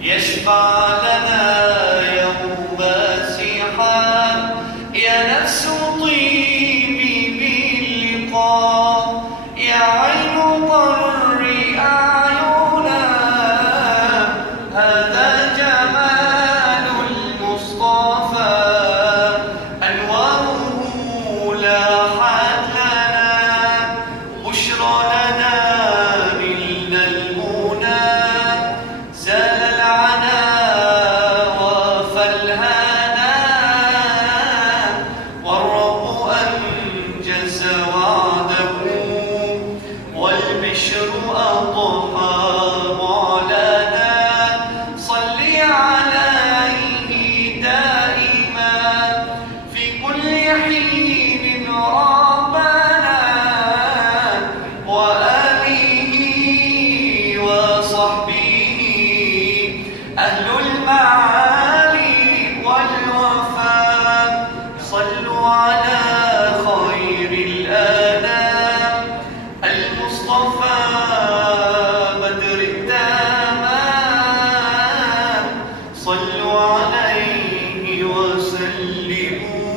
يشفع لنا يوم الزحام. يا نفس طيبي باللقاء، يا عين قري أعينا. هذا جمال المصطفى، أنواره لاحت لنا. بشرى لنا نلنا المنى، زال العنا وفالهنا. والرب أنجز وعده، والبشر أضحى معلنا. صل عليه دائما في كل حين ربنا، وآله وصحبه أهل المعالي والوفاء. صلوا على خير الآنام المصطفى بدر التمام. صلوا عليه وسلموا،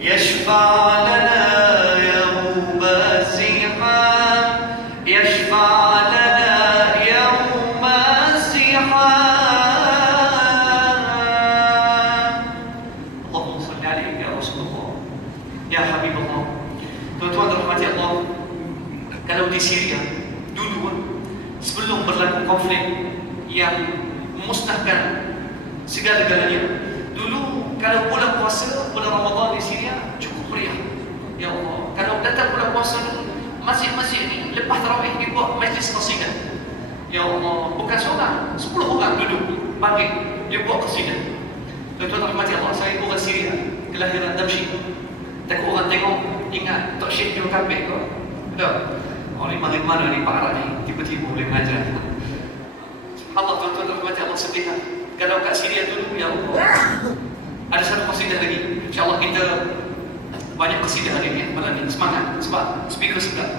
يشفع لنا يوم الزحام. يشفع لنا يوم الزحام. اللهم صل عليك يا رسول الله، ya Habibullah. Tuan-tuan rahmati Allah, kalau di Syria dulu sebelum berlaku konflik yang memusnahkan segala-galanya, dulu kalau bulan puasa, bulan Ramadan di Syria cukup meriah. Ya Allah, kalau datang bulan puasa ni, masjid-masjid ni lepas tarawih dibuat majlis qasidah. Ya Allah, bukan seorang, 10 orang duduk pagi dia buat qasidah. Tuan-tuan rahmati Allah, saya orang Syria, kelahiran Damsyik. Takut orang tengok ingat Tok Syekh Jul Kabir tu. Tak. Orang ni makin mana ni Pak Arab ni tiba-tiba boleh mengajar. Allah, tuan-tuan rahmati Allah, sedih. Kalau kat Syria dulu, ya Allah, ada satu qasidah lagi. InsyaAllah kita banyak qasidah hari ni, malam ni. Semangat sebab speaker sedap.